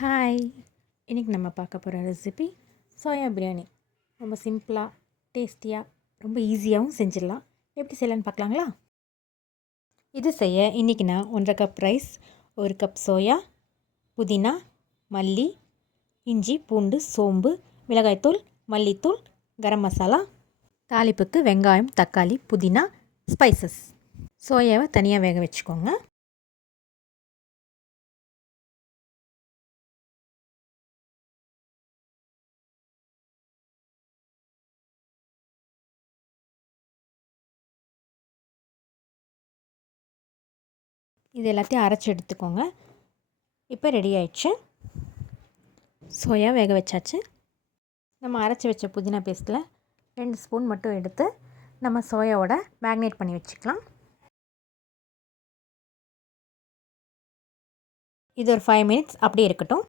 Hi, இன்றைக்கி நம்ம பார்க்க போகிற ரெசிபி சோயா பிரியாணி. ரொம்ப சிம்பிளாக, டேஸ்டியாக, ரொம்ப ஈஸியாகவும் செஞ்சிடலாம். எப்படி செய்யலான்னு பார்க்கலாங்களா? இது செய்ய இன்றைக்கி நான் 1.5 கப் ரைஸ், 1 கப் சோயா, புதினா, மல்லி, இஞ்சி, பூண்டு, சோம்பு, மிளகாய்த்தூள், மல்லித்தூள், கரம் மசாலா, தாளிப்புக்கு வெங்காயம், தக்காளி, புதினா, ஸ்பைசஸ். சோயாவை தனியாக வேக வச்சுக்கோங்க. இது எல்லாத்தையும் அரைச்சி எடுத்துக்கோங்க. இப்போ ரெடி ஆயிடுச்சு. சோயா வேக வச்சாச்சு. நம்ம அரைச்சி வச்ச புதினா பேஸ்ட்டில் 2 ஸ்பூன் மட்டும் எடுத்து நம்ம சோயாவோட மேக்னேட் பண்ணி வச்சுக்கலாம். இது ஒரு 5 மினிட்ஸ் அப்படியே இருக்கட்டும்.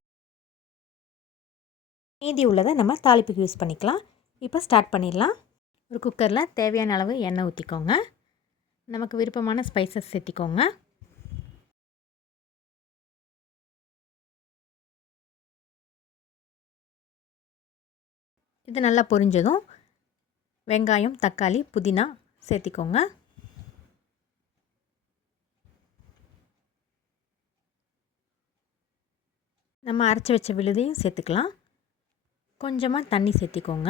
மீதி உள்ளதை நம்ம தாளிப்புக்கு யூஸ் பண்ணிக்கலாம். இப்போ ஸ்டார்ட் பண்ணிடலாம். ஒரு குக்கரில் தேவையான அளவு எண்ணெய் ஊற்றிக்கோங்க. நமக்கு விருப்பமான ஸ்பைசஸ் சேர்த்திக்கோங்க. இது நல்லா பொரிஞ்சதும் வெங்காயம், தக்காளி, புதினா சேர்த்திக்கோங்க. நம்ம அரைச்சி வச்ச விழுதையும் சேர்த்துக்கலாம். கொஞ்சமாக தண்ணி சேர்த்திக்கோங்க.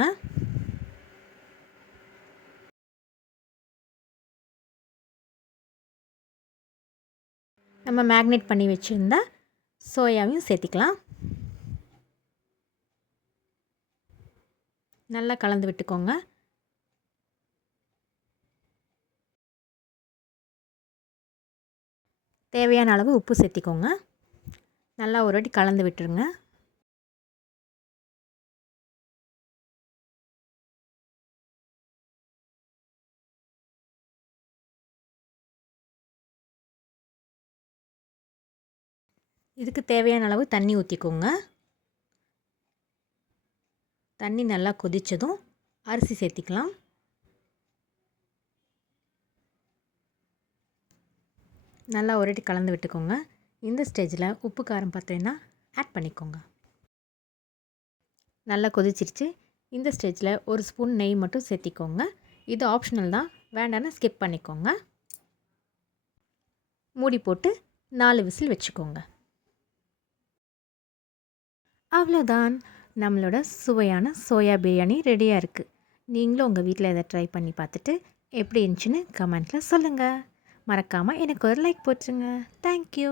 நம்ம மேக்னேட் பண்ணி வச்சுருந்த சோயாவையும் சேர்த்திக்கலாம். நல்லா கலந்து விட்டுக்கோங்க. தேவையான அளவு உப்பு சேர்த்திக்கோங்க. நல்லா ஒரு வாட்டி கலந்து விட்டுருங்க. இதுக்கு தேவையான அளவு தண்ணி ஊற்றிக்கோங்க. தண்ணி நல்லா கொதித்ததும் அரிசி சேர்த்திக்கலாம். நல்லா ஒரு வாட்டி கலந்து விட்டுக்கோங்க. இந்த ஸ்டேஜில் உப்பு காரம் பார்த்தீங்கன்னா ஆட் பண்ணிக்கோங்க. நல்லா கொதிச்சிருச்சு. இந்த ஸ்டேஜில் 1 ஸ்பூன் நெய் மட்டும் சேர்த்திக்கோங்க. இது ஆப்ஷனல் தான், வேண்டாம்னா ஸ்கிப் பண்ணிக்கோங்க. மூடி போட்டு 4 விசில் வச்சுக்கோங்க. அவ்வளோதான், நம்மளோட சுவையான சோயா பிரியாணி ரெடியாக இருக்குது. நீங்களும் உங்கள் வீட்டில் இதை ட்ரை பண்ணி பார்த்துட்டு எப்படி இருந்துச்சுன்னு கமெண்ட்டில் சொல்லுங்கள். மறக்காமல் எனக்கு ஒரு லைக் போட்டுருங்க. தேங்க்யூ.